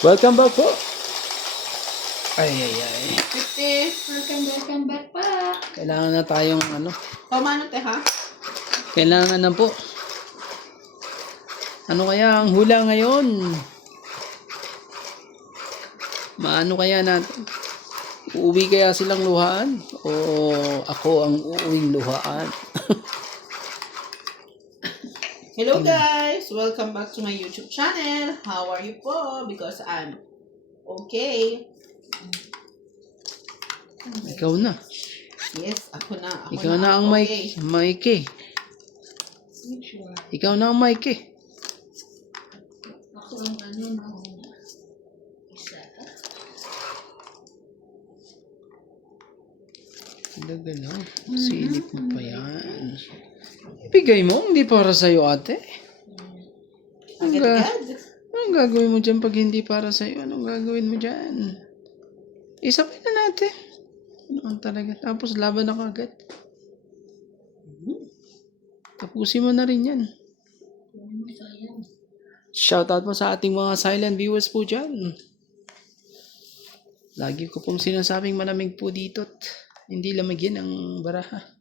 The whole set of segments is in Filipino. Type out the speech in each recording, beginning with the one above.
Welcome back po. Ay. Welcome back pa. Kailangan na tayong Pamano te ha? Kailangan na po. Ano kaya ang hula ngayon? Maano kaya natin? Uuwi kaya silang luhaan? O ako ang uuwing luhaan? Hello guys! Welcome back to my YouTube channel. How are you po? Because I'm okay. Ikaw na. Yes, ako na. Ikaw na ang okay. Mikey. Ikaw na ang Mikey. Ako ang isa. Talaga lang. Silip mo pa yan. Ibigay mo, hindi para sa'yo ate. Agad-agad. Anong gagawin mo dyan pag hindi para sa'yo? Anong gagawin mo dyan? Isapin na natin. Ano talaga? Tapos laban na kagad. Tapusin mo na rin yan. Shoutout po sa ating mga silent viewers po dyan. Lagi ko pong sinasabing malamig po dito. Hindi lamig yan ang baraha.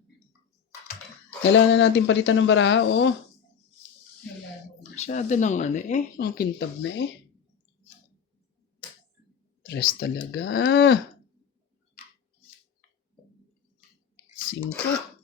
Kailangan na natin palitan ng baraha, oh. Masyado ng ang kintab na Tres talaga. 5.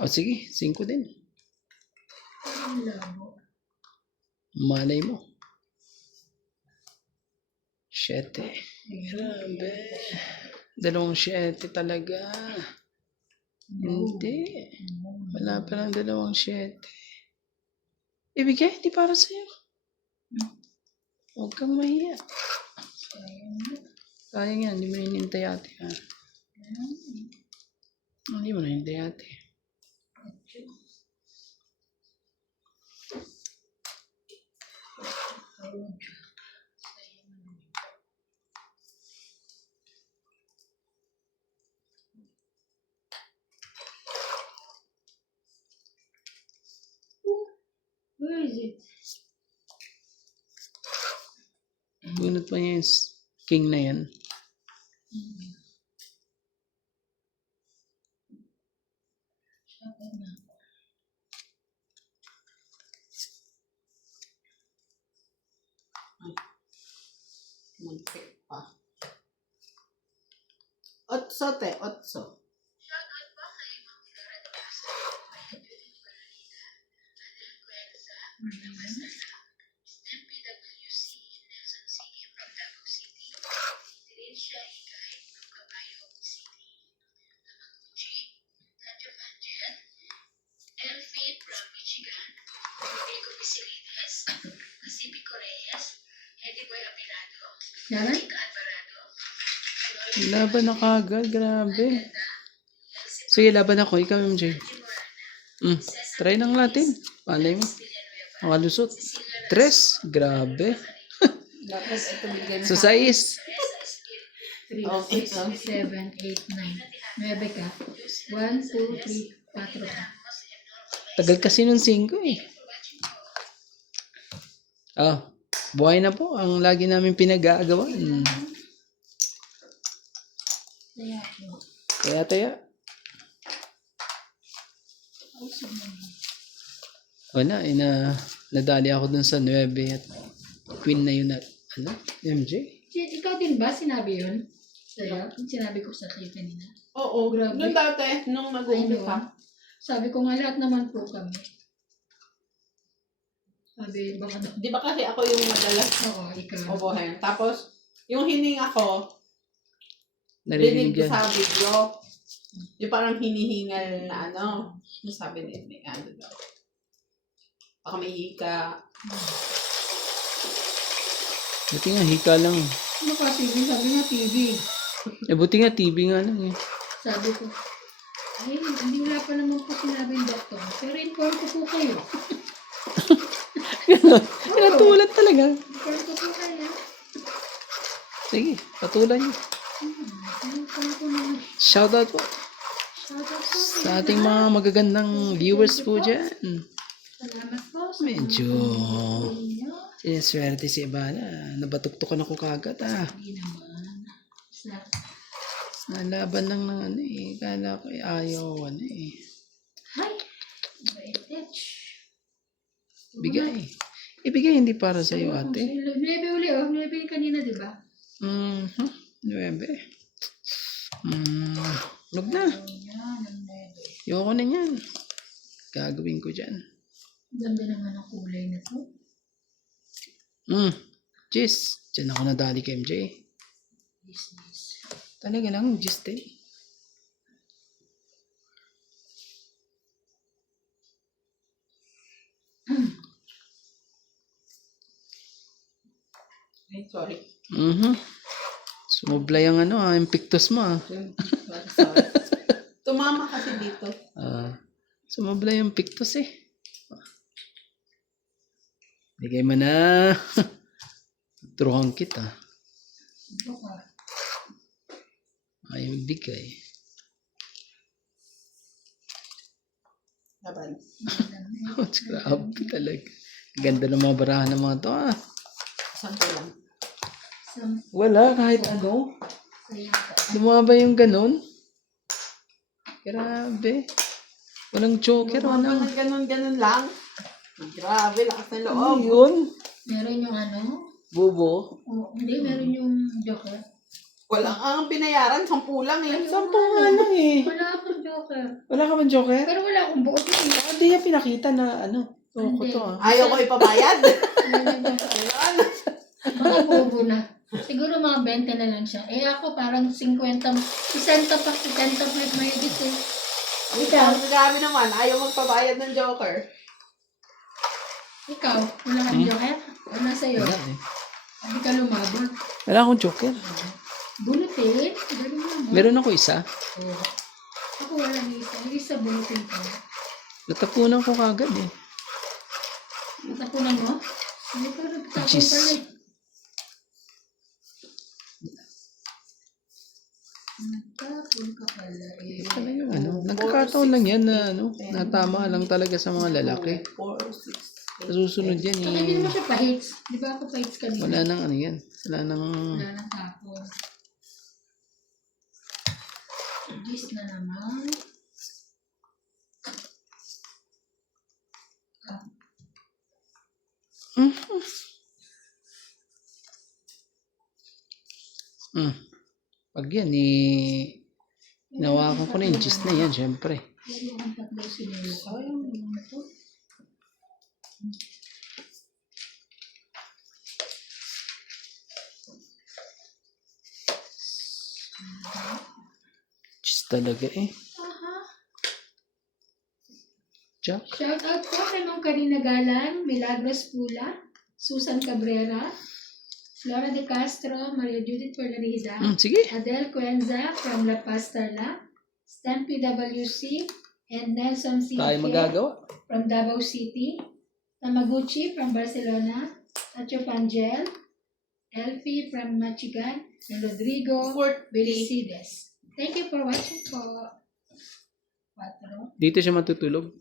O sige, 5 din. Malay mo. 7. Grabe. 2 talaga. Hindi. Wala pa lang 2. Ibigay, hindi para sa'yo. Huwag kang mahiya. Sayang yan, hindi mo hinintay ate. Ha? Hindi mo hinintay ate. Where is it? Bunot pa niya yung king na yan. Muntik pa. 8 te, 8. Laban na kagad, grabe. Sige, laban ako. Ikaw, MJ. Try lang natin. Palay mo. Makalusot. 3. Grabe. So, 6. 3, 6, 7, 8, 9. 9 ka. 1, 2, 3, 4 ka. Tagal kasi nung 5 eh. Buhay na po ang lagi namin pinag-aagawan. Kaya. Wala, nadali ako dun sa 9 at queen na yun at, MJ? Ikaw din ba sinabi yun? Sa'yo? Sinabi ko sa sa'yo kanina. Oo, Grabe. nung dati, nung nag-uumpisa. Sabi ko nga lahat naman po kami. Sabi, baka Di ba kasi ako yung madalas oo, ikaw. obohin. Tapos, yung hininga ko, Narinig rinig ko yan. sa video. Yung parang hinihingal na yung sabi ni daw. Baka may hika. Buti nga, hika lang. Ano pa TV? Sabi niya TV. Buti nga, TV nga lang eh. Sabi ko, ay, hindi wala pa naman po sinabi yung doktor. Pero inform ko po kayo. Pinatulan talaga. Inform ko po kayo. Sige, patulan niyo. Inform ko naman. Shoutout po Shoutout po. sa ating mga magagandang viewers po dyan. Salamat po. Medyo Inyo. sineswerte si Ivana. Nabatuktukan ako kagad Hindi naman. Sa Nalaban lang ng ano eh. Kala ko eh, ayaw ano eh. Hi! Baitetch. Bigay. Ibigay hindi para sa iyo ate. Nebe uli oh. Nebe kanina, di ba? 9. Huwag na. Yan, ang nebe. Ayoko na yan. Gagawin ko dyan. Ganda naman ang kulay na to. Jis. Diyan ako nadali kay MJ. Business. Talaga lang, Jis din. Ay, sorry. Sumublay ang ano yung pictus mo Sorry. Tumama kasi dito. Sumublay yung pictus eh. Bigay mo na. Turuhan kita. Ito ka. Ayaw bigay. Laban. Grabe talaga. Ganda ng mga barahan ng mga to Sampo lang. Wala kahit ano. Sayang ka. Lumaba yung ganun. Grabe. Walang joker. Walang. Ganun lang. Grabe, lakas ng Ano loob. yun? Meron yung ano? Bobo. Oh, hindi, meron yung joker. Walang ang binayaran, 10 lang eh. 10 nga lang eh. Wala akong joker. Wala ka bang joker? Pero wala akong buo din. Hindi niya pinakita na ano. Ko to Ayaw ko ipabayad. Mga bobo na. Siguro mga 20 na lang siya. Eh ako parang 50. Isenta flip may edit eh. Ikaw? Ang grabe naman, ayaw magpabayad ng Joker. Ikaw? Wala kang joker? Ano sa'yo? Wala eh. Hindi ka lumabot. Wala akong joker. Bunutin? Ganun naman. Meron ako isa. Oh. Ako walang isa. Yung isa bunutin ko. Natapunan ko kagad eh. Natapunan mo? Hindi ko nagtapon Jeez. pala eh. Nagtapon ka pala eh. Talaga ano. Nagkakataon lang yan na ano. Natama lang talaga sa mga lalaki. 4, 6, Sa susunod yan Saka hindi eh. naman siya pa-hits. Di ba ako pa-hits kanina? Wala nang ano yan. Wala nang. Wala nang tapon. Gis na naman. Pag yan eh. Hinawakan ko na yung gist na yan. Syempre. Pero ang tatlo sinilo ko. Yung ano to? Gist talaga eh. Aha. Jack. Shout out po kay Ma'am Karina Galan, Milagros Pula, Susan Cabrera, Flora de Castro, Maria Judith Ferlarida, Sige. Adele Cuenza from La Paz, Tarlac, Stan PWC, and Nelson C. Tayo magagawa. from Davao City, Tamaguchi from Barcelona, Tacho Pangel, Elfie from Michigan, and Rodrigo Fort Belicides. Thank you for watching po. 4. Dito siya matutulog.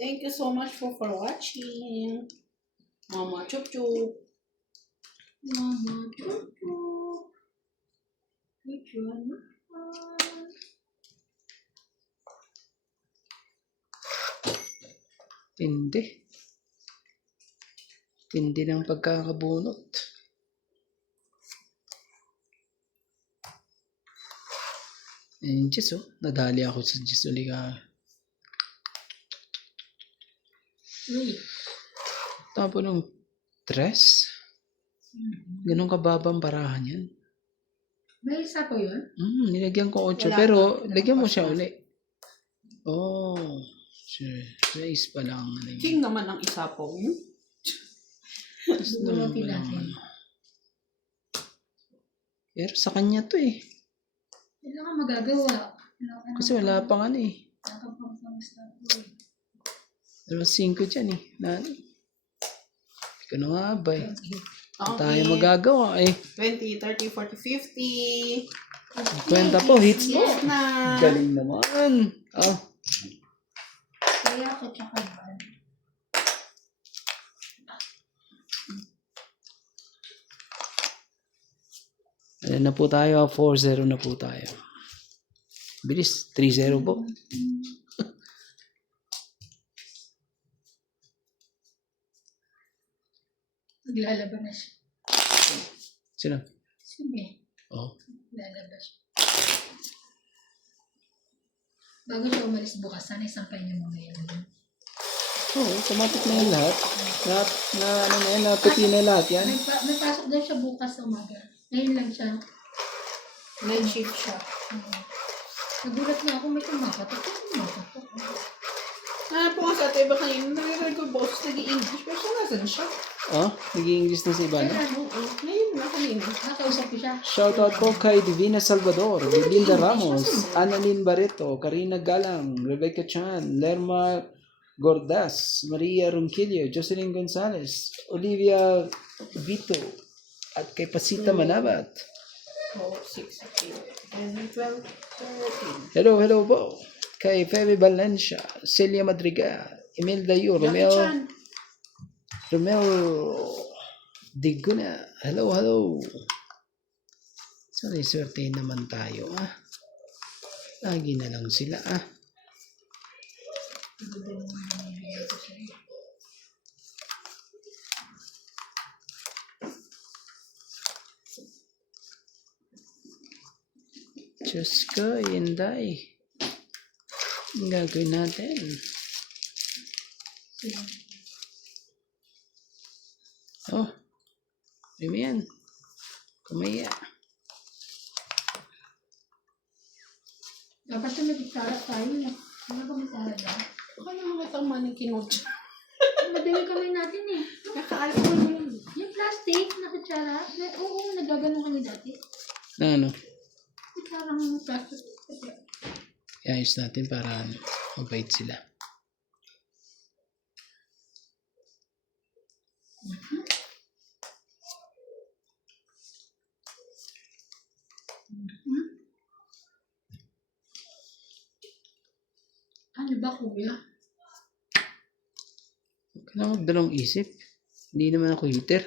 Thank you so much for watching. Mama Chup Chup. Mama, chuchu. Which one? Tindi. Tindi ng pagkakabunot. Ayun, Jess, oh. Nadali ako sa Jess uli ka. Uy. Tapo ng tres. Ganun kababang barahan yan. May isa po yun? Nilagyan ko 8 Wala pero pa. lagyan mo siya uli. Oh. Sure. 6 pa lang. King naman ang isa po. Bubunutin natin. Pero sa kanya to eh. Wala kang magagawa. Kasi wala pang ano eh. Wala kang pang-pang-start. Pero 5 dyan eh. Na, hindi ko na nga ba eh. Hindi tayo Okay. magagawa eh. 20, 30, 40, 50. Kwenta po, hits po. Yes na. Galing naman. Oh, Kaya ako tsaka ban. ano na po tayo? 4-0 na po tayo. Bilis, 3-0 po. Maglalaban na siya. Sino? Sige. Oh. Lalabas siya. Bago siya umalis bukas, sana isampay niya muna yun. Oo, automatic na yan lahat. Ano na yan, naputi na lahat yan. May pasok daw siya bukas sa umaga. Ngayon lang siya. Night shift siya. Nagulat niya ako, may kumakatok. Kumakatok. Po nga sa ate, baka yun, narinig ko boss, nag-i-English, pero siya nasan siya? Oh, nag-i-English na si Ivana. Ngayon na kanina. Nakausap ko siya. Shoutout po kay Divina Salvador, Belinda Ramos, Annalyn Barreto, Karina Galang, Rebecca Chan, Lerma Gordas, Maria Ronquillo, Jocelyn Gonzalez, Olivia Vito, at kay Pasita Manabat. 6, 8, and 12, 13. Hello po. Kay Febe Valencia, Celia Madrigal, Emil Dayo, Jackie Chan. Romel Diguna. Hello. Sorry, swerte naman tayo, ah. Lagi na lang sila, ah. Diyos ko, Inday. Ang gagawin natin. Oh, rimi yan. Kumaya. Dapat siya mag-sarap tayo na. Ano ba may sarap ba? Baka naman itang maning kinot. Madali kamay natin eh. Kakaalam ko naman. Yung plastic na kutsara, oo, nagaganon kami dati. Na ano? Kutsarang plastic. Iayos natin para mabait sila. Ano ba kuya? Huwag ka na magdalawang isip. Hindi naman ako hater.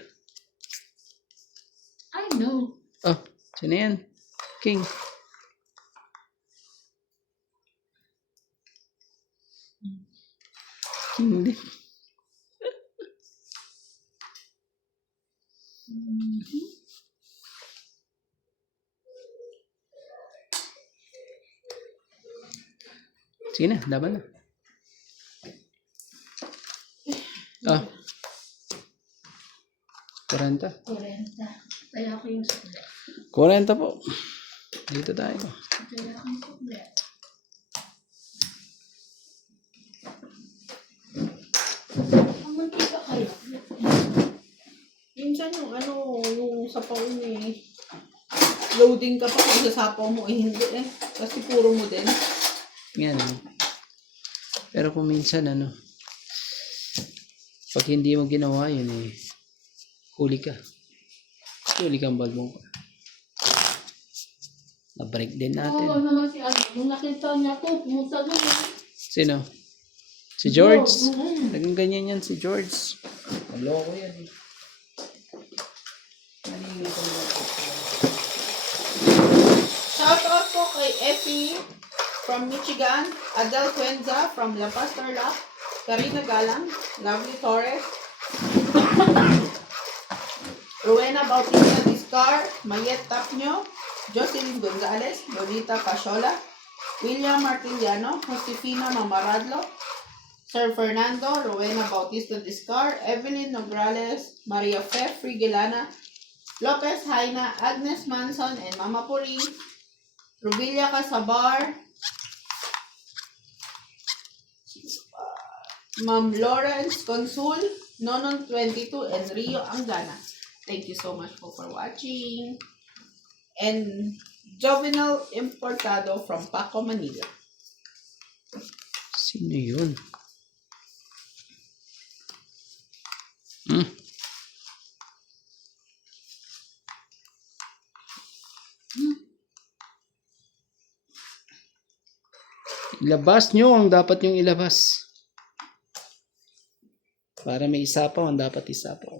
I know. Oh, sino yan? King. King din. Sige na, laban na. Ah. 40. 40. Kaya ako yung sukle. 40 po. Dito tayo. Kaya ako yung sukle. Ang mantika kayo. Minsan yung yung sapaw mo eh. Loading ka pa kung sa sapaw mo eh. Hindi eh. Kasi puro mo din. Yan. Pero kung minsan pag hindi mo ginawa yun huli ka. Huli kang balbong ka. Na-break din natin. Oo naman si Ano. Nung nakita niya ko, pumunta doon. Sino? Si George. Oo. Naging ganyan yan si George. Maloko yan eh. Shoutout po kay Effie from Michigan, Adel Cuenza from La Paz, Tarlac, Karina Galang, Lovely Torres, Rowena Bautista Discar, Mayet Tapño, Jocelyn Gonzalez, Bonita Pasola, William Martiliano, Josefina Mamaradlo, Sir Fernando, Rowena Bautista Discar, Evelyn Nograles, Maria Fe Frigilana, Lopez Haina, Agnes Manson, and Mama Puri, Rubilla Casabar, Ma'am Lawrence Consul, Nonon 22, and Rio Angana. Thank you so much for watching. And Jovenel Importado from Paco, Manila. Sino yun? Hmm. Ilabas nyo ang dapat nyong ilabas. Para may isapaw ang dapat isapaw.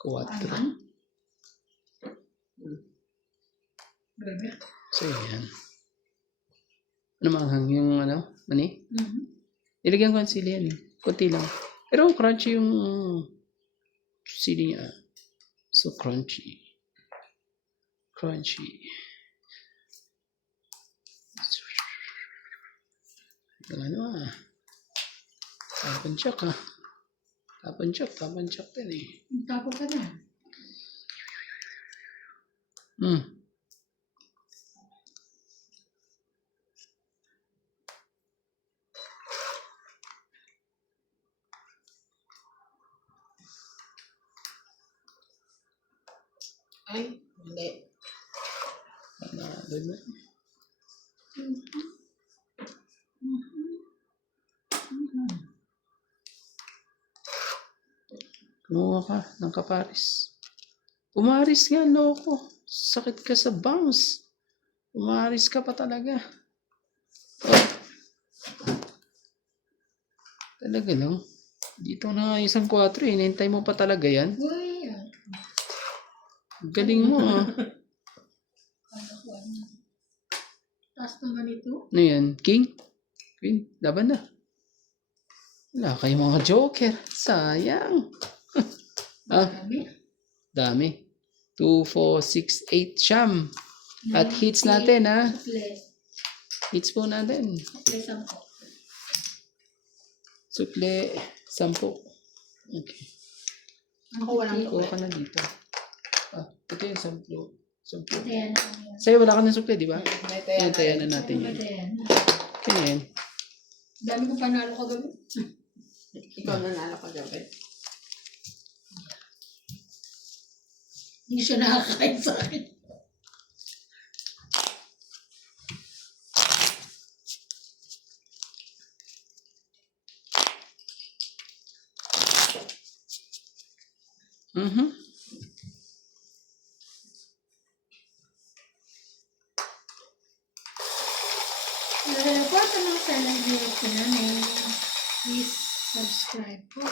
Quatro. Grabe. So, yan. Ano manghang yung ano? Mani? Mhm. Ilagyan ko ang sili yan. Kunti lang. Pero crunchy yung sili niya. So crunchy. Crunchy. Ano ah. Tapanchak ah. Tapanchak din eh. Tapo ka na. Ay, hindi. Ano, diba? Kumuha ka ng kaparis. Umaris nga, loko. Sakit ka sa bangs. Umaris ka pa talaga. Oh. Talaga lang. Dito na nga isang 4 eh. Hinintay mo pa talaga yan. Uy, Galing mo ah. ano ko ano. Taas naman ito. Ano yan? King? Queen? Laban na. Wala kayong mga joker. Sayang. Marami. Dami. 2, 4, 6, 8 siyam. At hits natin ha. Sukle. Hits po natin. Sukle 10. Sukle 10. Okay. Ako walang Kuha sukle. ka na dito. Ah, ito yung 10. 10. Batayan na kami. Sa'yo wala ka ng sukle, di ba? May taya na Tayan rin. na natin yun. Batayan. Kaya yan. Dami ko panalo kagabi. Ikaw nanalo ka gabi. Hindi siya nakakain sa akin. Mhm. Lalo po sa mga silent viewers ko namin. Please subscribe po.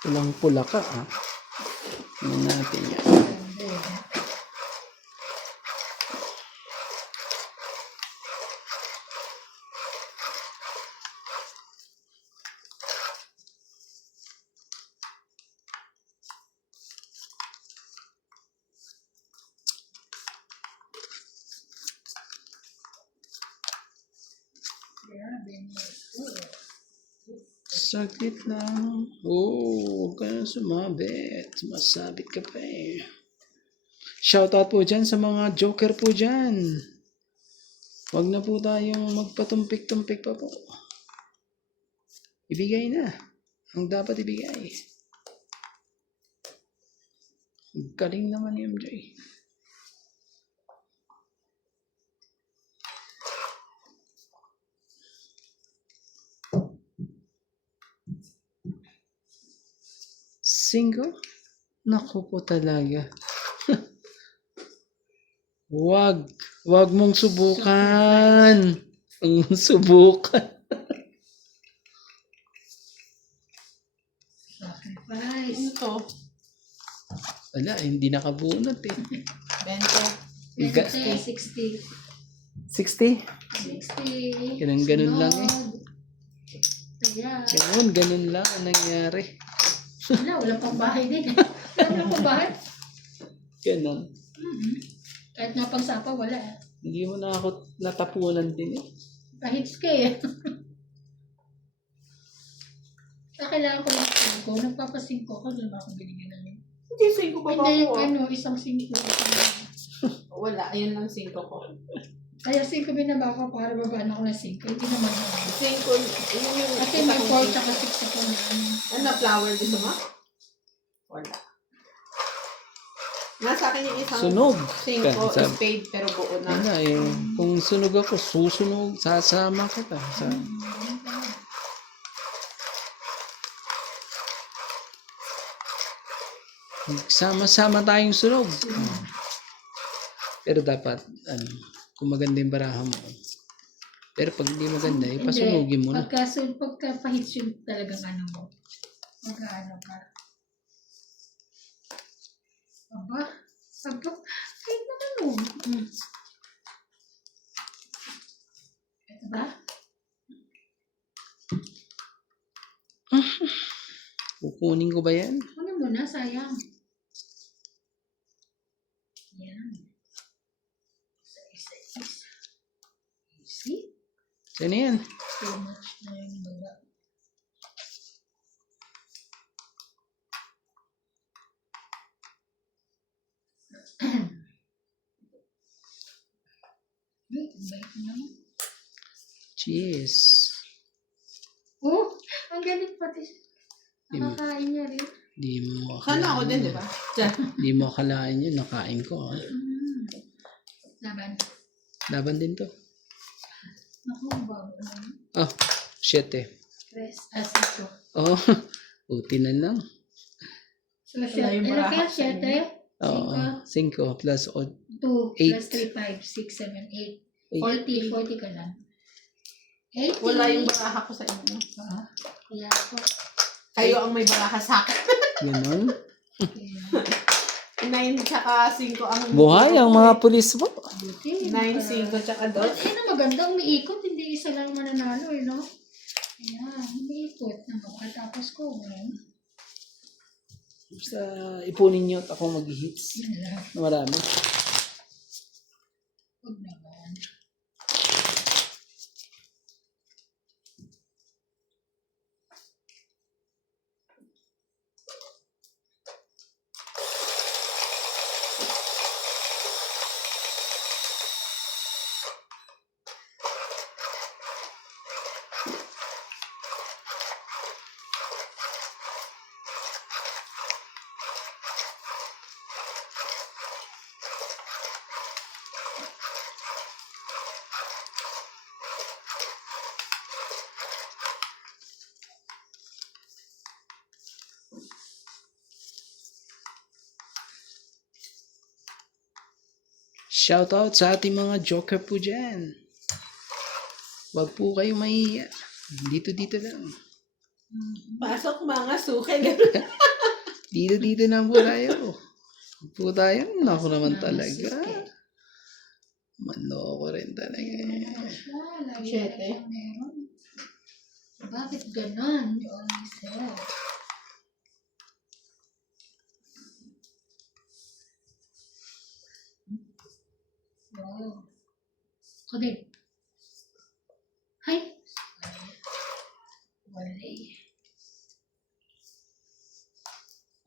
Pulang pula ka ah. Ano natin yan. Saglit lang. Oh, huwag ka na sumabit. Masabit ka pa eh. Shoutout po dyan sa mga joker po dyan. Huwag na po tayong magpatumpik-tumpik pa po. Ibigay na. Ang dapat ibigay. Galing naman ni MJ. Single? Naku po talaga. Wag mong subukan. Ang subukan. Sacrifice. Ano to? Wala, hindi nakabunot eh. 20. 20, 60. 60? 60. Ganun lang eh. Kaya, Ganun lang ang nangyari. wala pang bahay din. Wala pang bahay. Ganun. Kahit nga pagsapa, wala. Hindi mo na ako natapunan din eh. Kahit ka eh. Kailangan ko ng 5. Nagpapasingko ko, doon ako binigyan ng Hindi, 5 pa ba Hindi, ako? yung isang 5. Wala, ayun lang 5 ko. Kaya 5 binaba ko para babaan ako ng 5. Hindi naman yun. 5, yun yung... Kasi may 4 tsaka 6 ako na. Ano, flower gusto mo? Wala. Nasa akin yung isang Sunog. 5 Sabi- spade pero buo na. Wala eh. Kung sunog ako, susunog. Sasama kita. Sama-sama tayong sunog. Pero dapat, kung maganda yung baraha mo. Pero pag hindi maganda, ipasunugin mo na. Pagka pahit yung talagang ano mo. Mag-ano ka. Aba. Kahit naman mo. Ito ba? Kukunin ko ba yan? Ano mo na, sayang. Yan. Isa. See? Saan yan? So much na yung baba. Bait naman. Cheers. Oh, ang galing pati. Nakakain niya rin. Di mo Sana ako din, di ba? Di mo akalain yun. Nakain ko. Laban. Laban din to. Ako, bago. Oh, shit eh. Stress. Ito. Oh, buti na lang. So, Wala yung baraha. 7. Oo, 5 plus 2 Eight. plus 3, 5, 6, 7, 8. 40 ka lang. 80. Wala yung baraha ko sa inyo. Kaya ako. Kayo ang may baraha sa akin. Ganon. 9 tsaka 5 ang... Buhay ang mga pulis mo. Buti. 9, 5 tsaka 2. Ano maganda, umiikot, hindi isa lang mananalo, no? Ayan, umiikot na makatapos ko. Basta ipunin nyo at ako mag-hits. Yan lang. Na marami. Huwag naman. Shoutout sa ating mga joker po dyan. Huwag po kayo mahiya. Dito lang. Pasok mga suke. Dito na po tayo. Huwag po tayo. Naku naman talaga. Manloko rin talaga. Siyete. Bakit ganon? You always said. Wow. Ako din. Hi. Wala.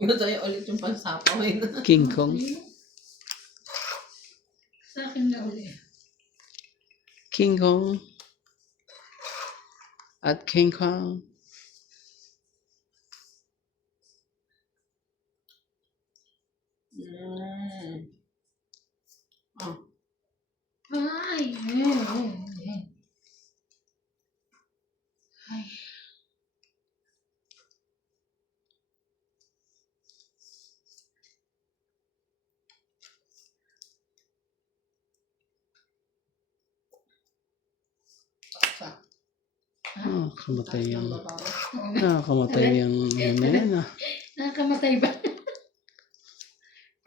Ano tayo ulit yung pansapaw eh. King Kong. Sa akin na uli. King Kong. At King Kong. Oh. Ay. Ay. Kamatay yung... Oo. Kamatay yung... Nakakamatay ba?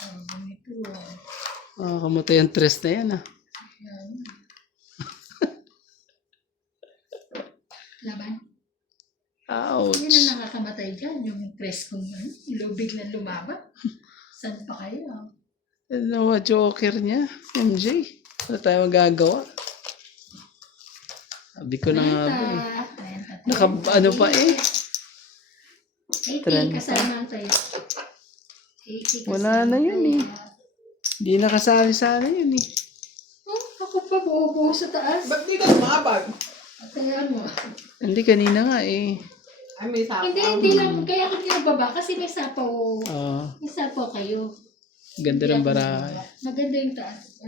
Ganito. Kamatay yung tres na yan Laban. Ouch. Yun ang nakakamatay dyan. Yung press kong yun. Ilo biglang lumaban. Saan pa kayo? Ano, joker niya? MJ? Wala tayo magagawa. Sabi ko na nga ba eh. 30. Naka, ano pa eh? 80 kasama ang tayo. 80 Wala na yun eh. Hindi nakasali sana yun eh. Oh, ako pa buo sa taas. Ba't di ka lumabag? Kaya mo. Hindi, kanina nga eh. Ay, may sapang. Hindi lang. Kaya ako kinababa kasi may sapaw. Ah, May sapaw kayo. ganda ng bara. Maganda yung taas.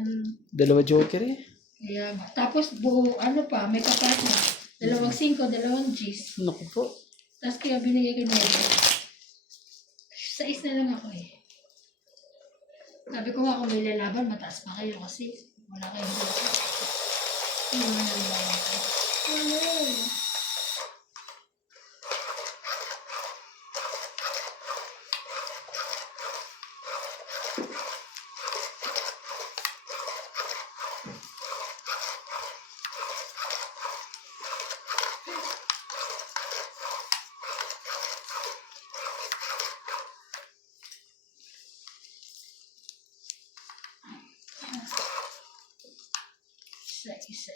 Dalawa joker eh. Kaya, tapos buo, ano pa, may kapat na. 2 5, 2 Gs. Naku po. Tapos kaya binigay ko na yun. 6 na lang ako eh. Sabi ko nga kung may lalaban, mataas pa kayo kasi wala kayong dito. Hindi mo nalaban. Wala. Isa.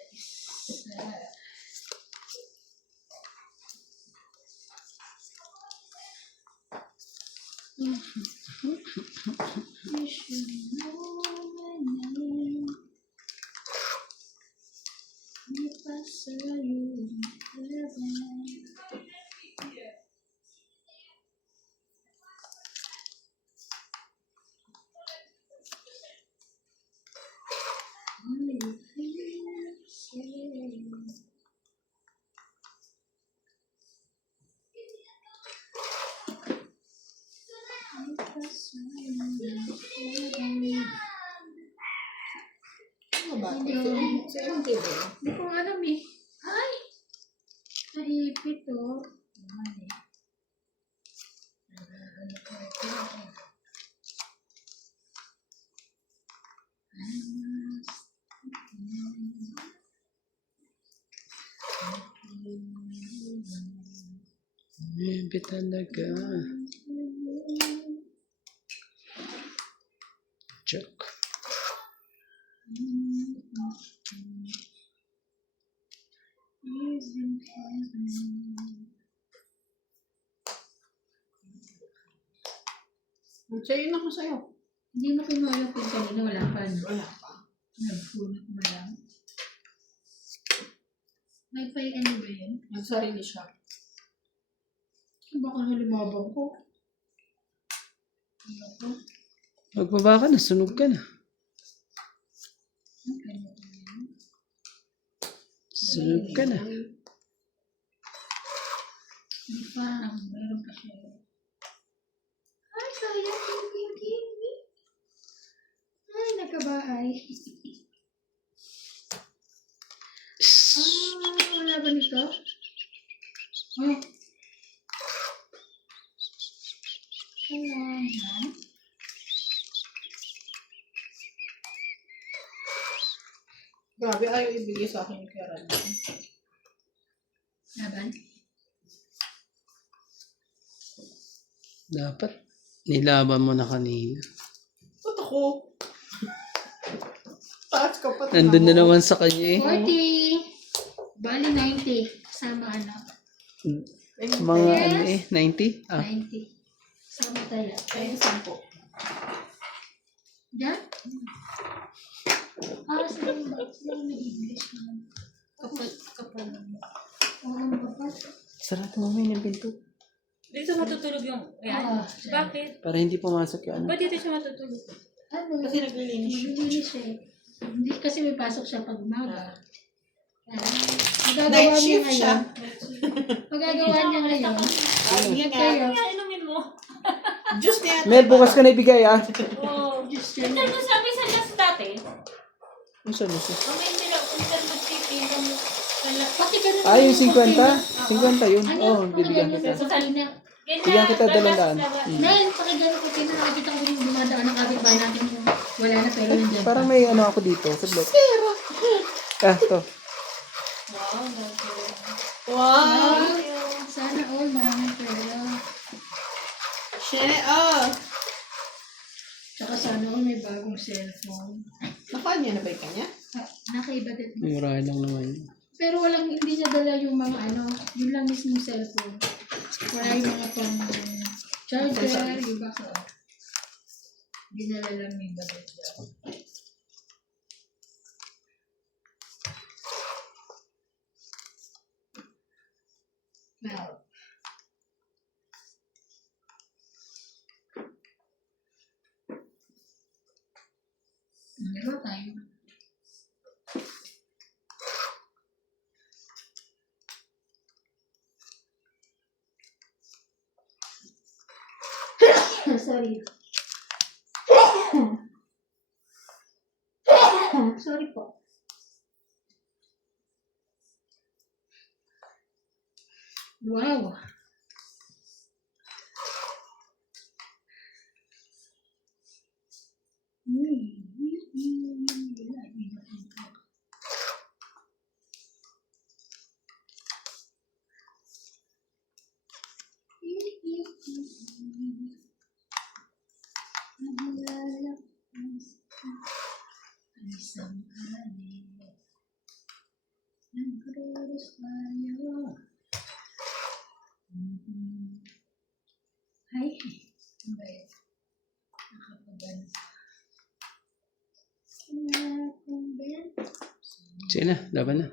You should know my name. If I saw you in heaven. Only you say. Ano ba? Hindi. Sa iyong table. Hindi ko alam eh. Ay! Naipit oh. Ayan eh. Maybe talaga. Joke. Sa'yo na ko sa'yo. Hindi mo kinuha yung pin kanina, wala pa. No? Wala pa. Nagpunot mo lang. May pay ano ba yun? Nagsarili siya. Baka halimabang ko. Ano ko? Magbaba ka na, sunog ka na. Sunog ka na. Hindi pa. Meron pa siya. Ay, sayang. King. Ay, nagkabahay. Wala ba nito? Oh. Ayan. Grabe, ayaw ibigay sa akin yung pera niya. Laban? Dapat nilaban mo na kanina. Ba't ako? Taas ka pa. Nandun na naman sa kanya eh. 40. Bali 90. Kasama ano? Mga ano eh, 90? Ah, 90. Kasama tayo. Ay, 10. Diyan? Sila may English naman. Kapal naman. Oo, kapal. sarado mo may ng pinto. Dito matutulog yung... Ayan. Ah, Bakit? Para hindi pumasok yung ano. Ba't dito siya matutulog? Ano? Kasi naglilinis siya. Naglilinis siya eh. Hindi kasi may pasok siya pag umaga. Night Magagawa niya shift siya. ngayon. Magagawa niya ngayon. Ay, yan nga. Kayo. Kaya inumin mo. Juice niya. Mel, bukas ka na ibigay ah. Oo. Just Ito yan. mo sabi sa last dati. Ano sa luso? Kung may nila magpipi ng... Pati ganun. Ah, yung 50? 50 yun. Ano? Oo, bibigyan kita. Ganyan. Bigyan kita 200. Nel, pakigano ko kayo na nakakita ko yung dumadaan ng kapitbahay natin yung wala na pero nandiyan. Parang may ano ako dito. Sablet. Ah, to. Wow. Sana all maraming pera. Share. Oh. Tsaka sana ako may bagong cellphone. Nakuha niya na ba yung kanya? Nakaiba din. Mura lang naman. Pero hindi niya dala yung mga yun lang mismo cellphone. Wala yung mga pang charger, yung baka. Dinala lang yung badet. Wow. Meron tayo. Sorry. Sorry po. Wow. Isang alin nagkaroos tayo. Ay, ano ba yun? Nakapaganda. Sige na, laban na.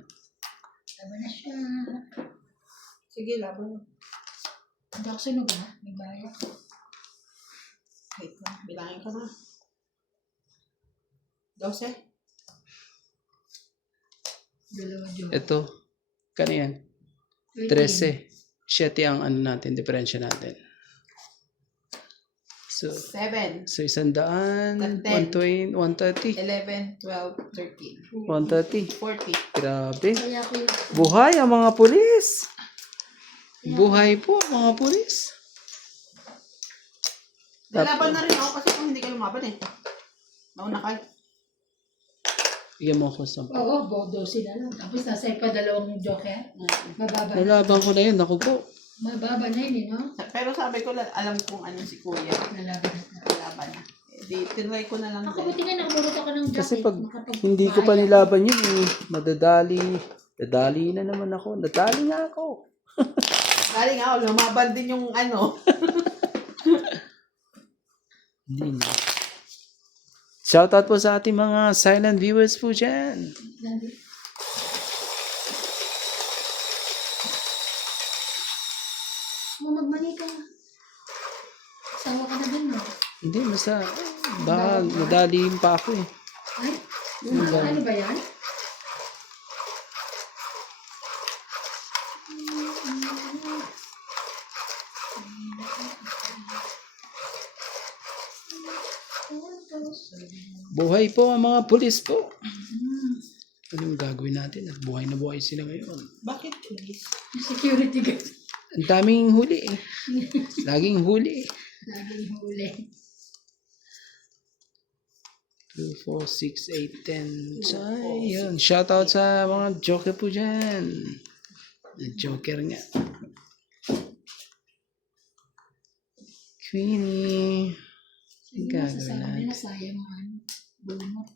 Laban na siya. Sige, laban mo. Hindi ako sunog ha? May bayak. Wait lang, bilangin ka na. 12. Dalawa joke. Ito, kano yan? 13. 7 ang ano natin, diferensya natin. So, 7, so 100, 10. 130. 11, 12, 13, 130. 40. Grabe. Kaya ko yung Buhay ang mga pulis. Buhay po ang mga pulis. Lalaban na rin ako kasi kung hindi kayo lumaban eh. Mauna kayo. Bigyan mo ako sa... oo, bodo sila lang. Tapos nasa pa dalawang joker. Mababa. Nalaban ko na yun, ako po. Mababa na yun, no? Pero sabi ko, alam kung ano si Kuya. Nalaban na. Laban na. Eh, di, tinry ko na lang. Ako buti nga nakamurot ako ng jacket. Kasi pag hindi ko pa nilaban yun, madadali. Nadali na naman ako. Nadali nga ako. Galing ako, lumaban din yung ano. Hindi na. Shoutout po sa ating mga silent viewers po dyan. Magmani ka. Sawa ka na din, no? Hindi, basta baka nadali pa ako eh. Ay, ano ba yan? Buhay po ang mga pulis po. Anong gagawin natin? At buhay na buhay sila ngayon. Bakit police? Security guard. Ang daming huli eh. Laging huli eh. Laging huli. 2, 4, 6, 8, 10. So, yun. Shoutout sa mga joker po dyan. Joker nga. Queenie. Ang gagawin Sasabi natin. na sayang ang bunot.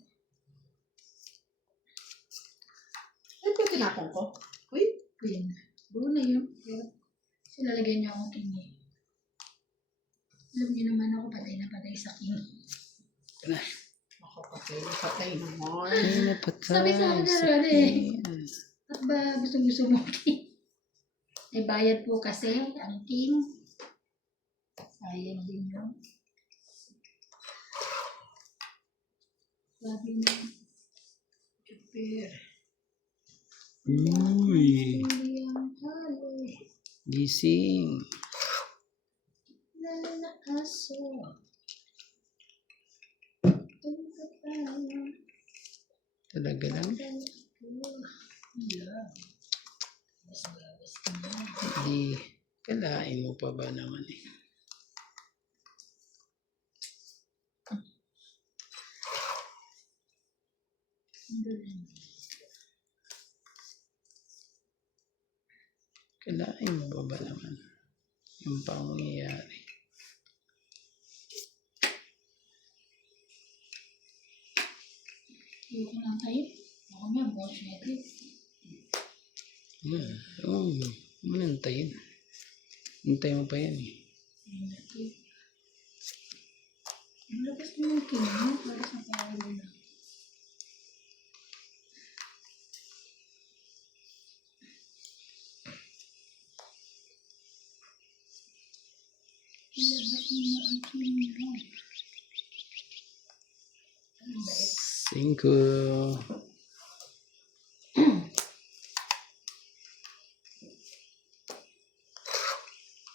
Ano ba tinapon ko? Wait. Queen. Buo na yun. Silalagyan niyo akong king eh. Alam niyo naman ako patay na patay sa king. Ako patay naman. Ay, napatay. Sabi sa akin na rin eh. At ba gusto mo king? May bayad po kasi ang king. Sayang din yun. Sabi niya. Super. Uy. Hindi ang hali. Gising. Lalakaso. Tungkot tayo. Talaga lang. Yeah. Bas-bas ka na. Hindi. Kalain mo pa ba naman eh. Kalain mo pa ba naman. Yung pangyayari. Ayoko nang tayo. Ako nga, bullshit. Yan. Oo. Ano hintayin? Hintay mo pa yan eh. Ang lakas mo yung king mo. Para sa paro na. Ilabas mo na ang king mo. 5.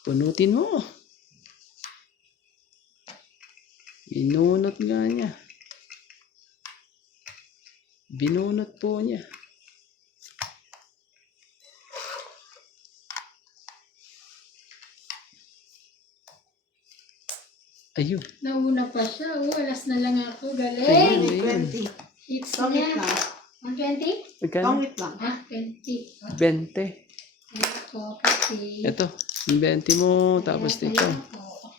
Punutin mo. Binunot nga niya. Binunot po niya. Ayun. Nauna pa siya. Oh, alas na lang ako. Ayun. Galing. 20. Hits Tongit niya. lang. 120? Magkano? Tongit lang. Ah, 20. 20. Ako, kasi. Ito. 20 mo. Tapos Kaya dito. ako.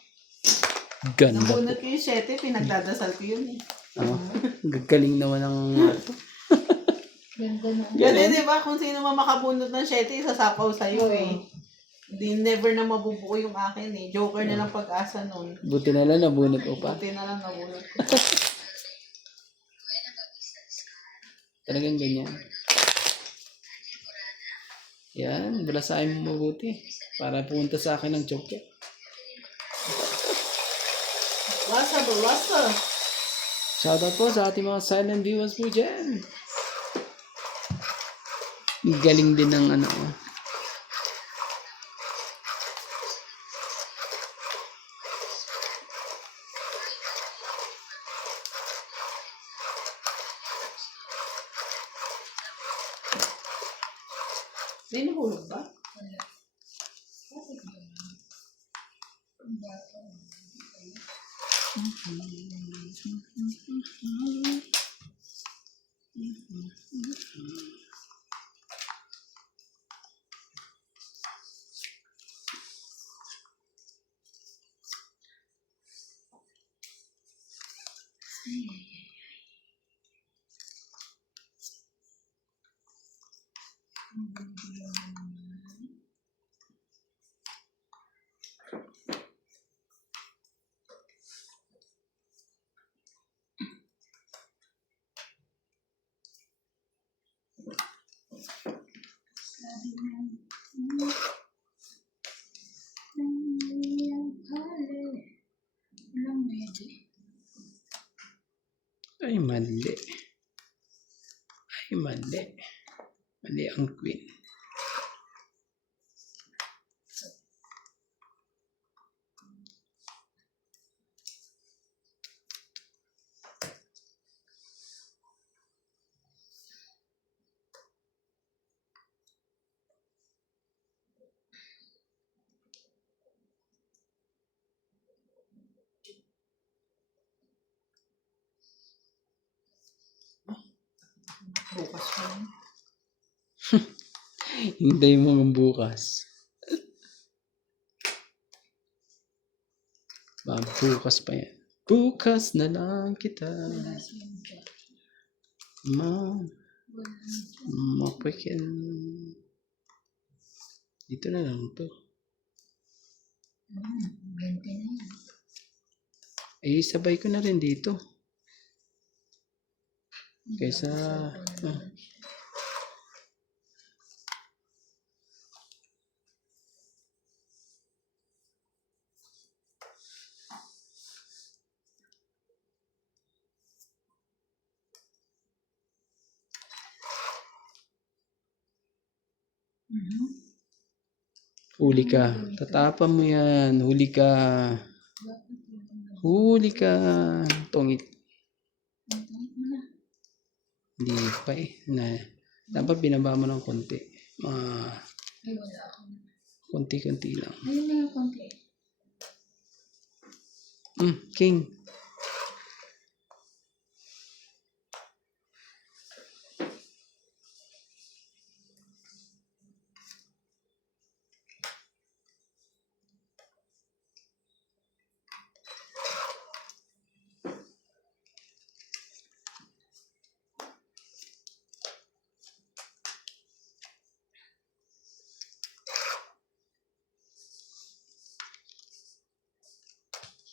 Ganda po. Nabunot ko yung 7, pinagdadasal ko yun eh. Oh, gagaling naman ng Ganda na. Yan di ba? Kung sino man makabunot ng 7, isasapaw sa'yo eh. Hindi, never na mabubuo yung akin eh. Joker na lang pag-asa nun. buti na lang nabunot mo pa. Buti na lang nabunot ko. Talagang ganyan. Yan, balasahin mo mabuti. Para pumunta sa akin ng chocolate. Rasa. Shoutout po sa ating mga silent viewers po dyan. Galing din ng ano. Hindi nahulog ba? Walang medyo. Ay, mali. Ay, mali. Mali ang queen. Bukas pa yun. Hintay mo ng bukas. Bukas pa yan. Bukas na lang kita. Mapakin. Dito na lang to. 20 na yan. Eh, sabay ko na rin dito. Kaysa... Huli ka. Tatapan mo yan. Huli ka. Huli ka. Tongit. Hindi pa eh. Dapat binaba mo ng konti. Ay, wala ako. Konti-konti lang. Ayun na yung konti. King.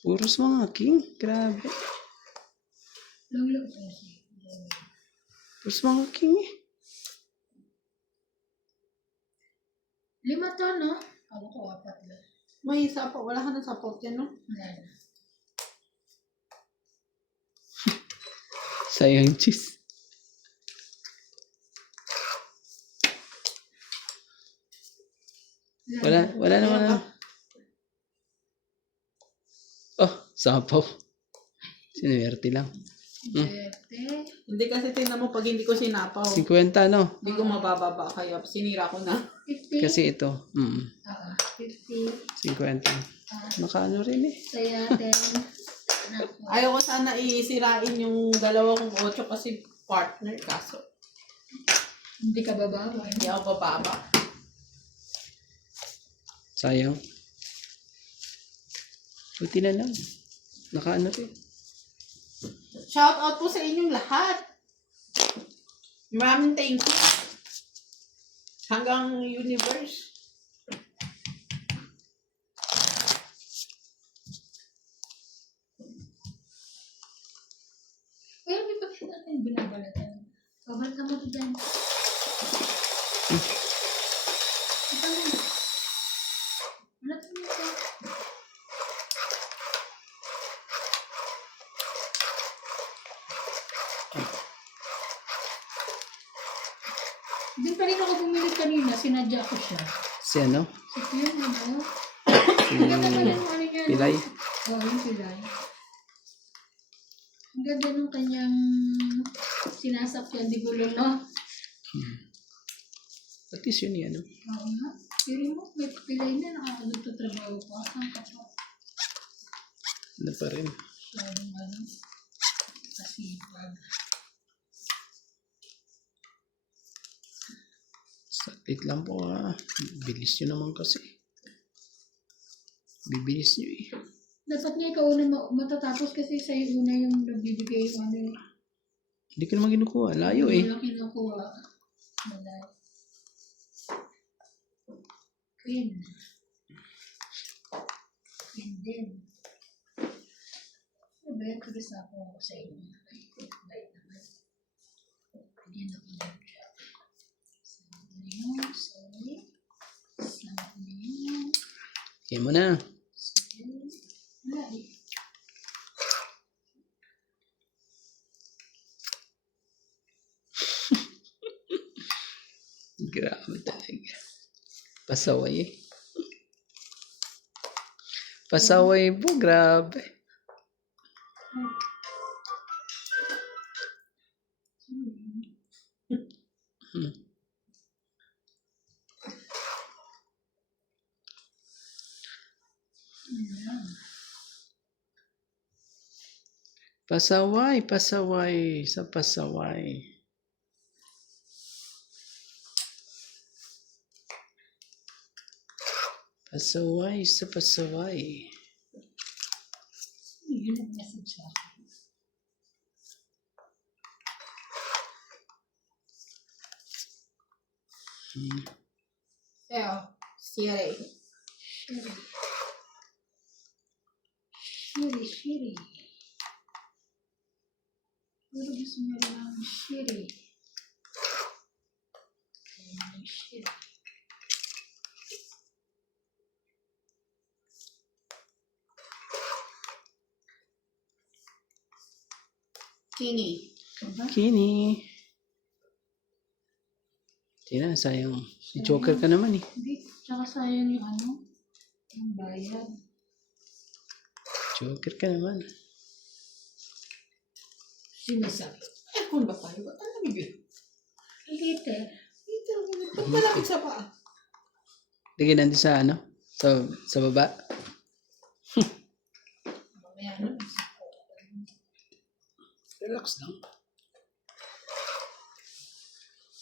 Puros mga king. Grabe. Lang kasi. Puros mga king eh. 5 to, no? Ako ko, 4 lang. May sapo. Wala ka ng sapot yan, no? Wala na. Sayang cheese. Wala naman Ayan na. ka. Oh, sapaw. Sinuwerte lang. Bete. Hindi kasi tingnan mo pag hindi ko sinapaw. 50 no? Hindi ko mabababa kaya sinira ko na. 50. Kasi ito. 50. 50. Nakaano rin eh. Saya 10. Naku. Ayaw ko sana isirain yung dalawa kong 8 kasi partner kaso. Hindi ka babawa. Hindi ako bababa. Sayang. Buti na lang. Nakaano rin. Shout out po sa inyong lahat. Maraming thank you. Hanggang universe. Pero may bakit natin binabalatan? Babalatan mo to dyan. Ito na. Balatan mo ito. Hindi pa rin ako bumili kanina. Sinadya ko siya. Si ano? Si Kuya, ano? Si Ang ganda naman yung ano niya. no? Pilay. Oo, yung pilay. Ang ganda nung kanyang sinasakyan di gulong, no? At least yun yan. No? Oo nga. Pero mo, may pilay na nakakagagtatrabaho pa. Saan ka pa? Ano pa rin. Masyadong ano, kasipag. Sakit lang po ha. Bilis nyo naman kasi. Bibilis nyo eh. Dapat nga ikaw una matatapos kasi sa'yo una yung nagbibigay yung ano yung Hindi ko naman kinukuha. Layo eh. wala kinukuha. Wala. Queen. Queen din. Sabi, tulis ako sa inyo. Bait naman. Hindi na ko lang siya. Salamat na yun. Sorry. Salamat na yun. Kaya mo na. Sige. Wala eh. Grabe talaga. Pasaway eh. Pasaway po. Grabe. Hmm. Pasaway. Pasaway. Sa pasaway. Pasaway sa pasaway. Yun ang message sa akin. Eyo, sire. Shiri. Shiri, shiri. Pero gusto niya lang shiri. Shiri. Kini. Diba? Kini. Tina, sayang. Si Joker ka naman eh. Hindi. Tsaka sayang yung ano. Yung bayad. Joker ka naman. Sinasabi. Aircon ba tayo? Ba't ang lamig yun? Lite. Dito, ba't malamig sa paa? Hindi ka nandun sa ano? Sa baba? Mamaya na. Relax lang.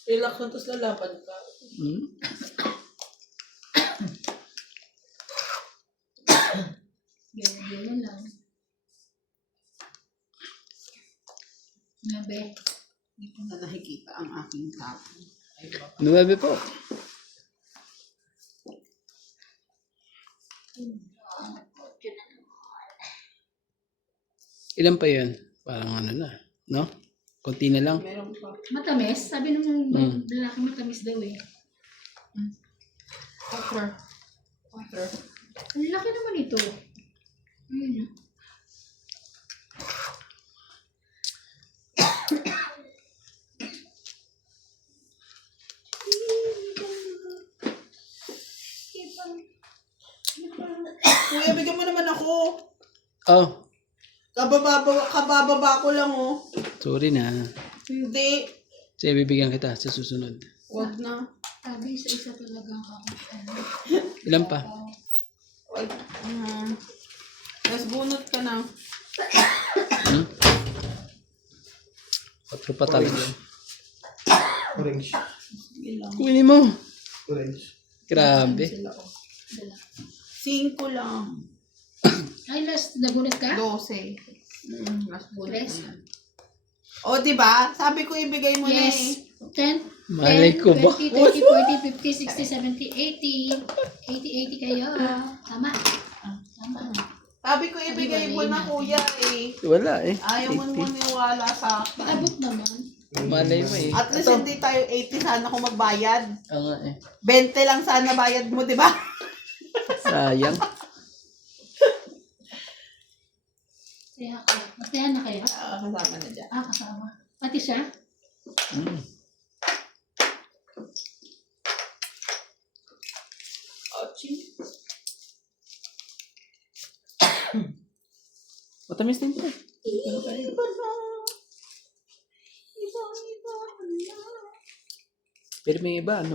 Relax lang, tapos lalaban ka. Hmm? Ganyan lang. Nabe. Hindi ko na nakikita ang aking tapo. Ay, baba. 9 po. Ilan pa yun? Parang ano na, no? Konti na lang. Meron pa. Matamis. Sabi nung lalaki matamis daw eh. Water. Water. Ang laki naman ito. Ayun. Kuya, bigyan mo naman ako. Oh, Kabababa ko lang, oh. sorry na. Hindi. Sige, bibigyan kita sa susunod. Wag na. Sabi isa talagang ano. Ilan pa? Wag. Mas bunot ka na. Hmm? 4 pa talaga. Orange. Sige lang. Kunin mo. Orange. Grabe. Sila, oh. 5 lang. Ay, last, nabunot ka? 12. Mas bunot Tres. na yan. O, diba? Sabi ko ibigay mo na eh. Yes. 10, Malay ko ba? 20, 30, 40, 50, 60, 70, 80. 80 kayo. Tama. Tama. Sabi ko ibigay mo na, kuya eh. Wala eh. Ayaw mo maniwala sa akin. Paabot naman. Malay mo eh. At least hindi tayo 80 sana kung magbayad. Oo nga eh. 20 lang sana bayad mo, di ba? Sayang. Kaya ako. Masaya na kayo? Kasama na dyan. Kasama. Pati siya? Mm. Ouchie. Matamis din to. Iba na. Iba na. Pero may iba, ano?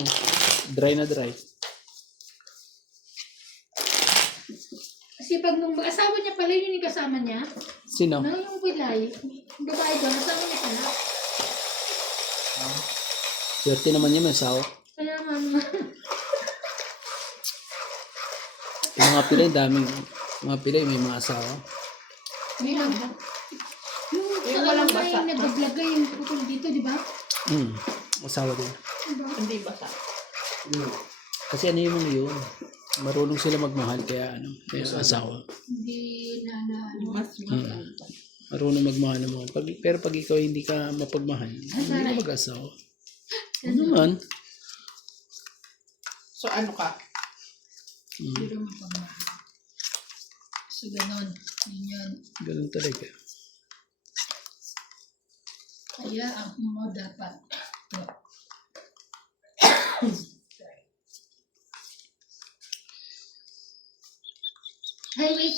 Dry na dry. Kasi pag nung asawa niya pala yun yung kasama niya, Sino? na yung pilay, yung babae doon, asawa niya pala. Swerte naman niya may asawa. Kaya nga naman. Yung mga pilay, daming mga pilay may mga asawa. May lang. Yung Yung sa walang ano ba basa. yung nag-vlog yung putol dito, di ba? Hmm. Asawa din. Diba? Hindi basa. Kasi ano yung mga yun? Marunong sila magmahal kaya ano, may asawa. Hindi na Mas Marunong magmahal ng mga. Pero pag ikaw hindi ka mapagmahal, hindi ka mag-asawa. Ano naman? So ano ka? Hindi naman pagmahal. So, ganon. Yun yun. Ganun talaga. Kaya ang mo dapat. Hi, wait.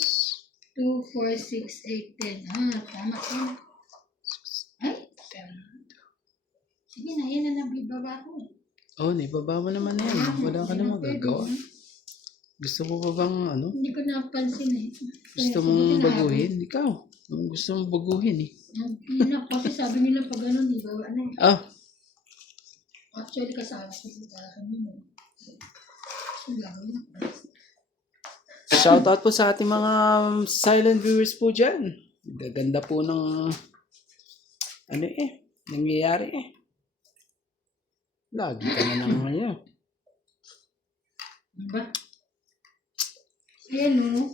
2, 4, 6, 8, 10. Tama yun. Ay, sige na, yan na nabibaba ko. Oh, naibaba mo naman na yan. Wala ka na magagawa. Gusto mo ba bang ano? Hindi ko napansin eh. Gusto mong baguhin? Ikaw. Anong gusto mong baguhin eh? Yun na, kasi sabi nila pag ganun, di ba? Ano eh. Ah, Actually, kasama ko sa akin yun. So, gagawin ko. shoutout po sa ating mga silent viewers po dyan. Gaganda po ng ano eh, nangyayari eh. Lagi ka na naman yan. Diba? Ayan o.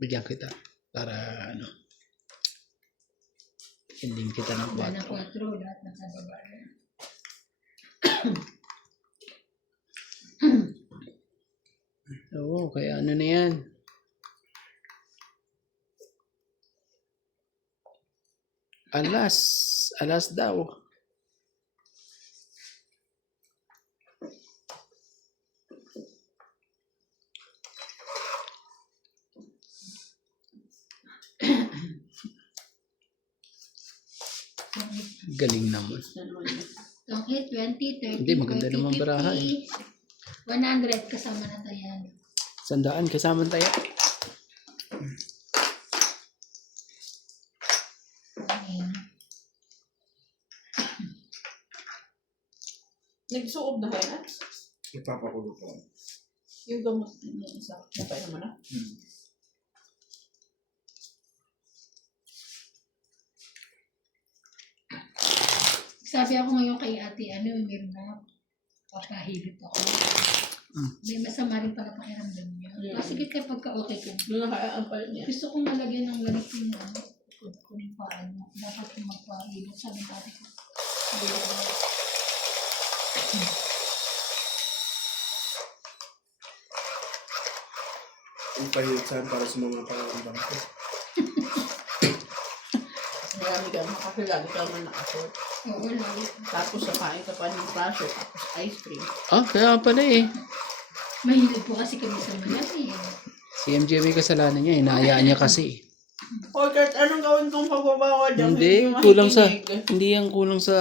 Bigyan kita para ano, ending kita ng Wala na 4. 4, lahat nasa baba na. Oo, kaya ano na yan. Alas daw. Galing naman. Itong 8, 20, 30, Hindi, maganda 40, naman baraha eh. 100 kasama na tayo yan. 100 kasama tayo. Ayan. Nagsuob na kaya? Ipapakulo ko. Yung gamot niya isa. Napaya mo na? Sabi ako ngayon kay ate, meron na papahilip ako. May masama rin pala pakiramdam niya. Sige kapag ka-okay ko. Doon nakaraan pa niya. Gusto kong malagyan ng ganito yung kung paano. Dapat yung magpahilip. Sabi ng ate ko. Ang pahilitsan para sa mga pakaramdam ko. Marami ka mo kasi lagi ka man nakasot. Oo, lalo. Tapos sakain ka pa ng crusher, tapos ice cream. Kaya pala eh. Mahilig po kasi kami sa malat eh. Si MJ may kasalanan niya, inaayaan niya kasi. O, Kurt, anong gawin kong pagbabawal dyan? Hindi, hindi yan kulang sa,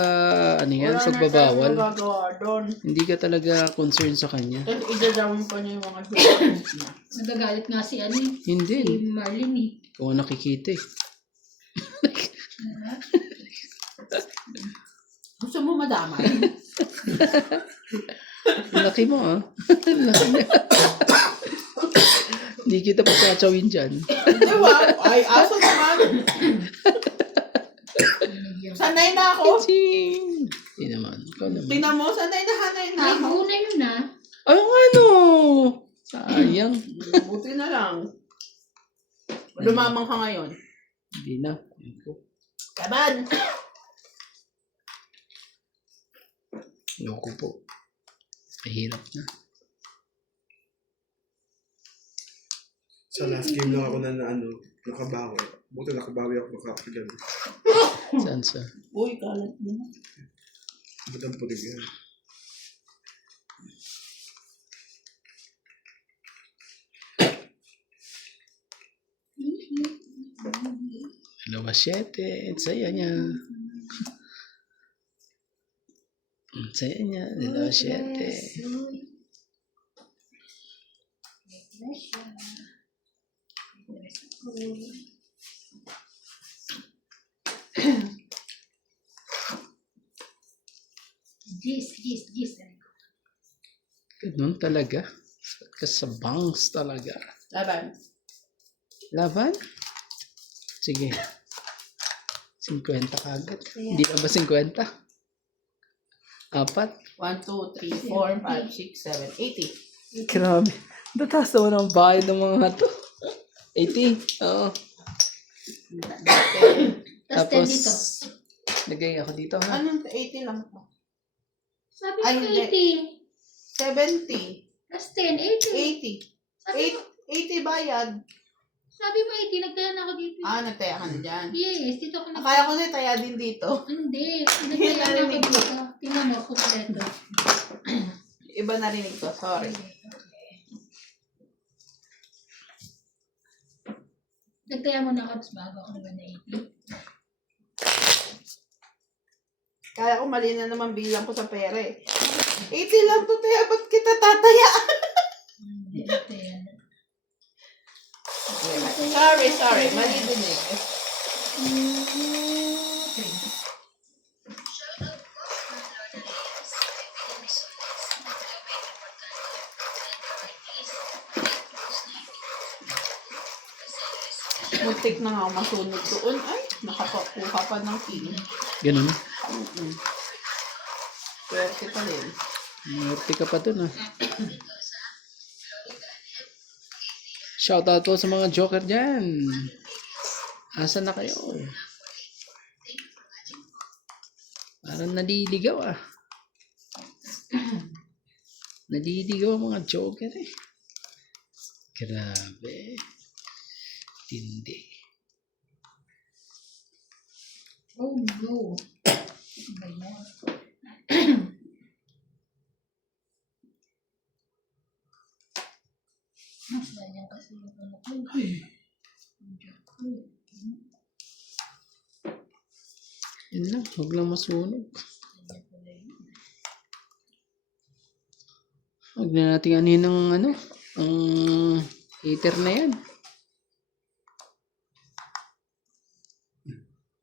Wala sa na pagbabawal. tayong magagawa doon. Hindi ka talaga concerned sa kanya. Tapos idadawin pa niya yung mga documents niya. Nagagalit nga si Hindi. si Marlene eh. Kung nakikita eh. Diba? Gusto mo madamay? Laki mo ah. Laki mo. Hindi kita pagkatsawin dyan. Diba? Ay, aso naman. Sanay na ako. Ching! Hindi naman. Ikaw naman. Tingnan mo, sanay na Ay, ako. muna yun na. Ay, ano? Sayang. Buti na lang. Lumamang ka ngayon. Hindi na. Kaban! Loko po. Mahirap na. Sa last game lang ako nakabawi. Buti nakabawi ako nakakagan. Saan sa? Uy, kalat mo. Ba't ang pulig yan? Dalawa 7. Saya niya. Saya niya. Dalawa 7. Gis. Ganun talaga. Kasabangs talaga. Laban. Laban? Sige. 50 kagad. Hindi na ba 50? 4? 1, 2, 3, 4, 5, 6, 7, 80. Grabe. Tataas naman ang bayad ng mga to. 80? Oo. Tapos 10 dito. Lagay ako dito ha. Anong 80 lang po? Sabi Ay, ko hindi. 80. 70. Plus 10, 80. 80. Sabi ko, 80 bayad. sabi mo 80, nagtaya na ako dito. Nagtaya ka na dyan. Yes, dito ako nagtaya. Akala ko na taya din dito. Hindi, nagtaya na ako dito. Tingnan mo, kompleto. Iba narinig ko, sorry. Nagtaya mo na ako, tapos bago ako naman na 80. Kaya ko mali na naman bilang ko sa pera eh. 80 lang to, taya. Ba't kita tataya? Hindi, nagtaya na. Sorry. Mali din eh. Muntik na nga ako masunog doon. Ay, nakapakuha pa ng king. Ganun. Swerte pa rin. Ngati ka pa dun ah. Shoutout po sa mga joker dyan. Asan na kayo? Parang naliligaw ah. Naliligaw ang mga joker eh. Grabe. Tindi. Oh no. Ano ba yan? Mas ganyan kasi yung ano ko. Yun lang. Huwag lang masunog. Huwag na natin anin ng ang heater na yan.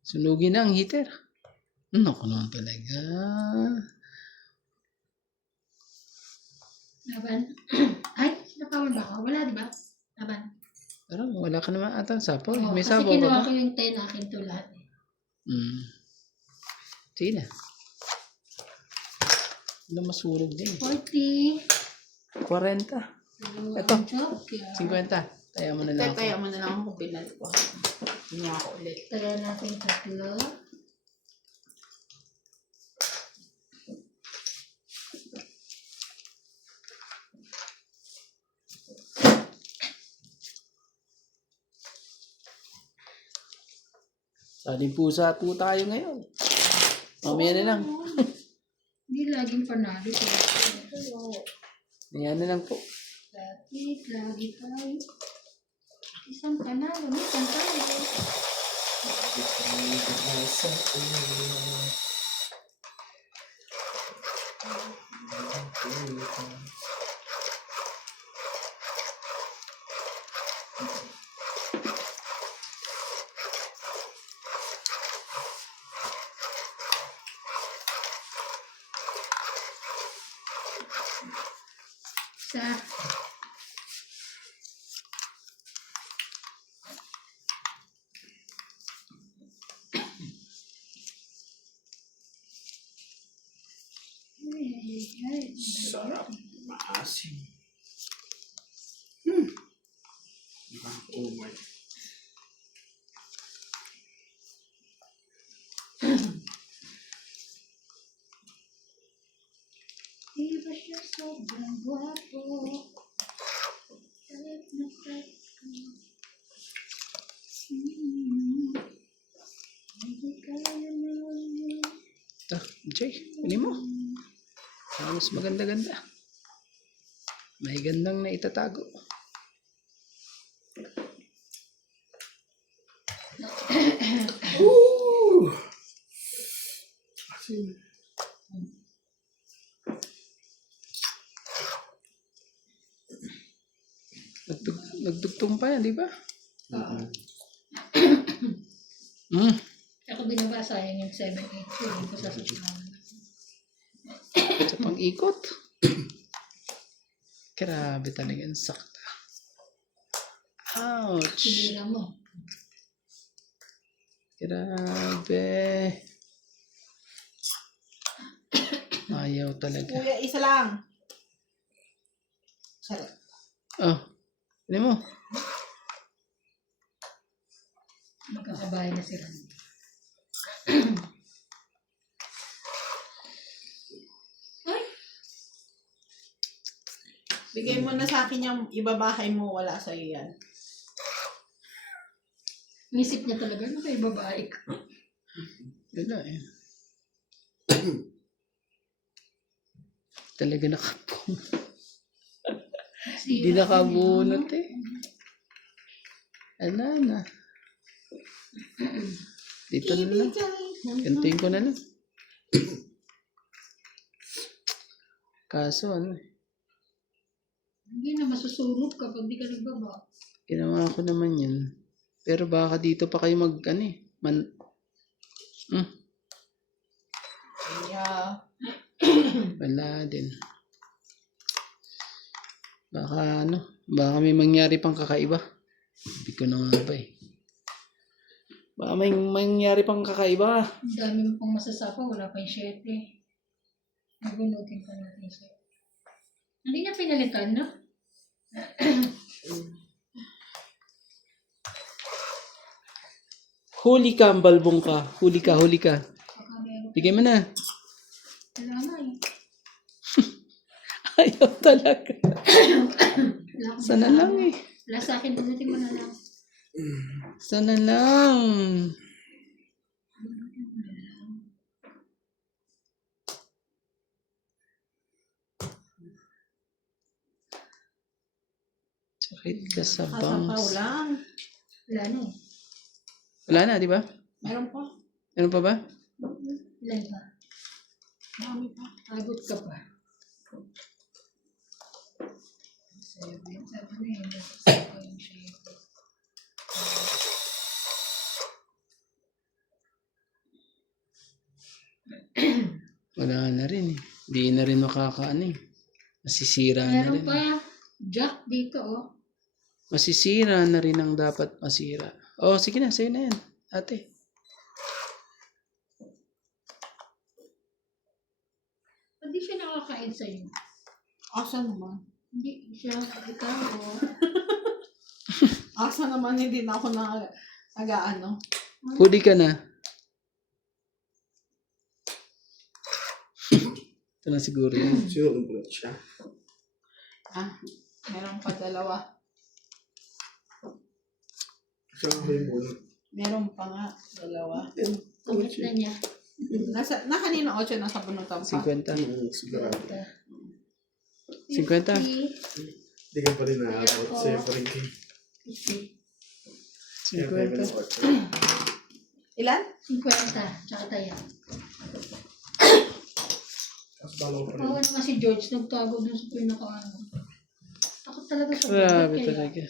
Sunugin na ang heater. Naku naman talaga. Laban. Ay, napawal ba ako? Wala, di ba? Laban. Parang wala ka naman ata sapaw. Oo, May kasi sapaw ka kinuha ba? ko yung 10 akin to lahat. Sige na. Wala masurog din. 40. 40. Dalawa Ito. ang joker. 50. Kaya mo na lang ako. Kaya mo na lang ako binalik ko. Hindi ako ulit. Tara natin tatlo. Saling pusa po tayo ngayon. Mamaya na lang. Hindi laging panalo. Mamaya na lang po. Lagi tayo. Isang panalo. Minsan tayo. Isa. Ay. Sarap. Maasim. Oh my. Di ba siya sobrang gwapo? Kahit na kahit ko. Hindi kaya naman. Jay, kunin mo. Mas maganda-ganda. May gandang na itatago. Woo! Asim. Nagdugtong pa yan, di ba? Mm. Ako binabasa yan yung 7-8. Hindi ko sasasahan. Sa pang-ikot. Grabe talaga ang sakta. Ouch! Sinira mo. Grabe. Ayaw talaga. Kuya, isa lang. Sarap. Oh, ano mo? Magkakabahay na sila. Bigay mo na sa akin yung ibabahay mo, wala sa'yo yan. Isip niya talaga na kay babae ka. Wala eh. Talaga nakapong. Hindi nakabunot eh. Ala na. Dito na lang. Gantuin ko na lang. Kaso ano eh. Hindi na masusunog kapag di ka nagbaba. Ginawa ko naman yan. Pero baka dito pa kayo mag ano eh. Kaya, Wala din. Baka ano. Baka may mangyari pang kakaiba. Hindi ko na nga ba eh. Baka may mangyari pang kakaiba. Ang dami mo pang masasapa, wala pa yung 7. Nagunutin pa natin siya. Hindi niya pinalitan, no? Huli ka, balbong ka. Huli ka, huli ka. Baka meron. Bigay mo na. Wala nga eh. Ayaw talaga. Wala akong Sana lang eh. Wala sa akin, bunutin mo na lang. Sana lang. Sakit ka sa kasapaw bangs. lang. Wala na eh. Wala na, di ba? Meron pa. Ano pa ba? Ilan pa? Marami pa. Abot ka pa. 7. Sabi na yun. Nasasapa yung 7. Wala na rin eh. Hindi na rin makakaano eh. Masisira na Meron rin. pa. Jack dito oh. Masisira na rin ang dapat masira. Oh, sige na. Sa'yo na yan. Ate. Hindi siya nakaka kakain sa'yo. Asa naman? Hindi siya ikaw. Asa naman hindi na ako nag-ano. Huli ka na. Ito na siguro yun. Sino ang bulat siya? Ah, meron pa dalawa. Siya ang may bulat. Meron pa nga dalawa. Kumit na niya. Na kanina 8 nasa bunutan pa. 50. Sigurado. 50. Hindi ka pa rin nakakot. Sa'yo pa rin kayo. 50. Ilan? 50. Tsaka tayo. Tapos balo pa rin. Kawan naman si George, nagtago dun sa pinaka-ano. Takot talaga sa Grabe kaya talaga.